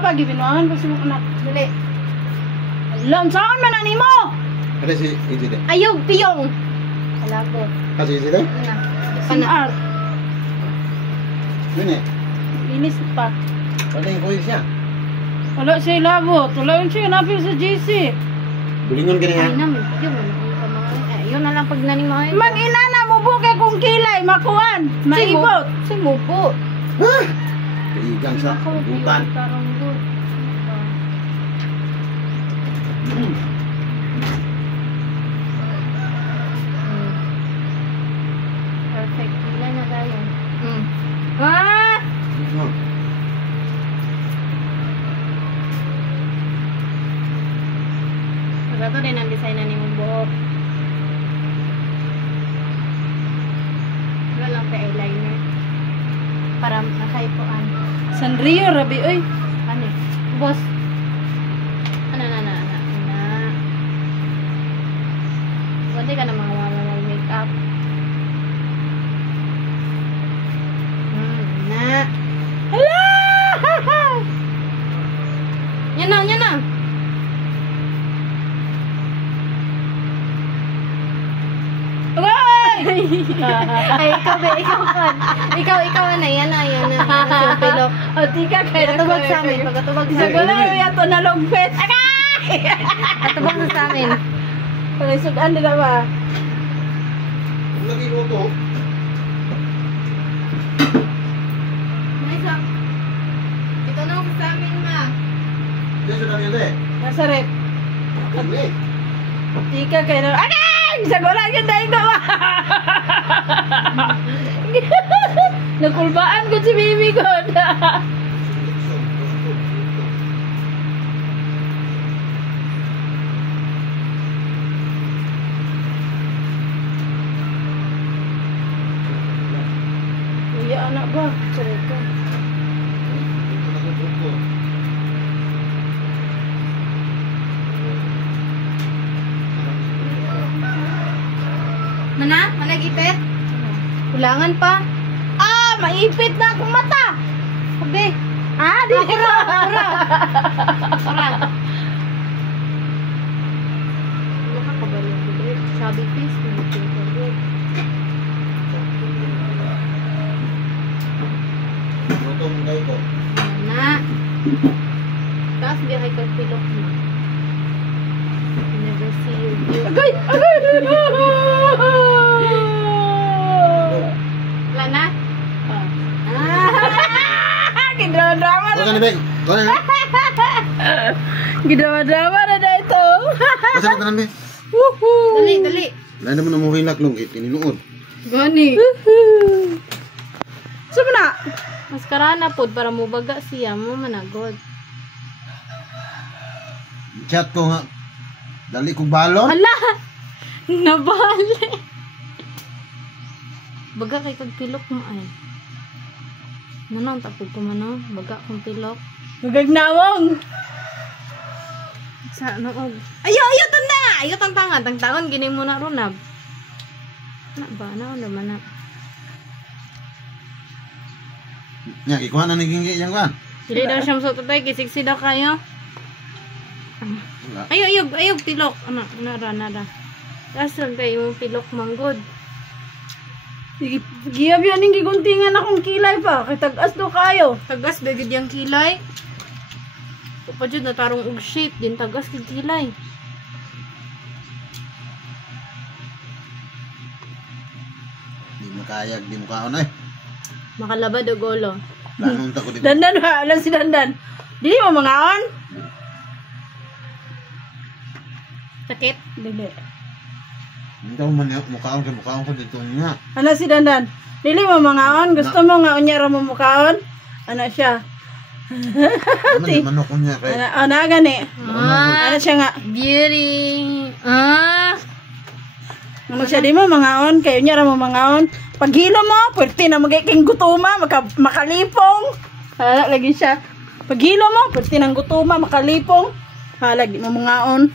pa gibinuangan ko si mong anak. Dali. Alam saan man ani mo? Ada si Iji deh. Ayog piyong. Alagot. Kasih Iji deh. Panar. Ini. Inis pa. Ada yang koin siya. Wala siya labot. Wala yun siya napil sa GC. Bulingon ka niya. Ay naman. Yun na lang pag nanimahay. Mag-ina na mo buke kung kilay makuan. Maibot. Simupo. Kaigang sa bukan. Perfect. Kilay na tayo. Ah! Pagkato din ang design na ni mong buhok. Wala lang pa eyeliner. Para nakaipuan. Sanrio rabi oy. Ano eh? Boss. Ano. Buti ka na mga mag-makeup. Na. Hala! Yan na. Ay, ikaw ba? Ikaw na. Yan na. Yung pilok. O, tika kayo. Pagkatubag sa amin. Wala yung yato na longpet. Agay! Pagkatubag na sa amin. Pagkasudan nila ba? Lagi ko to. Ito na ako sa amin, ma. Dia sudah niya deh. Nasa rep. Ini. Tika kayo. Agay! Sagwala yung dahil ko ba? Nakulbaan ko si baby ko. Iya anak ba? Cerita. Mana gipit? Kulangan pa. Ah, maipit na akong mata. Sabi. Ah, di ko. Ura. Sabi please. Potong kayo ko. Na. Tapos biyahe ka pilok mo. Never see you. Agay! Wala na? Gidrama-drama Kau na. kan Beng? Kau kan? Gidrama-drama na ito. Masa ka tanan be? Woohoo! Dali. Lain naman mo hilak long ininuod. Gani. Saan na? Maskara na pod para mo baga siya mo managod. Chat ko nga. Dali ko balon. Hala! Nabali. Baga kay kag pilok mo ay. Nanong tapog ko man baga kong pilok. Magagnawong. Sa noog. Ayo tanda. Ayo tantangan, tangtaon gini mo na runab. Na ba na naman na. Nya ikuha na ni ginggi yang kan. Dili daw siyang sututay kisiksi daw kayo. Ayo pilok. Nara. Kasal kayo yung pilok manggod. Giyab yan yung giguntingan akong kilay pa. Kay tag-as do kayo. Tagas begid yang kilay. Pa jud natarong og shape din tagas kay kilay. Di mo kayag, di mo kaon eh. Makalabad og golo. Lanong ta ko di. Dandan ba? Alam si Dandan. Dili mo mangaon? Sakit. Dili. Hindi mo man mukhaon ko dito niya. Ano si Dandan? Dili mo mangaon? Gusto mo nga unya ra mo mukaon? Ano siya? Ano di manok ko niya kay. Ano gani? Ano siya nga? Beauty. Ano siya di mo mangaon? Kayo niya ra mo mangaon? Paghilo mo, pwerte na magiking gutuma, makalipong. Hala, lagi siya. Paghilo mo, pwerte ng gutuma, makalipong. Hala, di mo mangaon.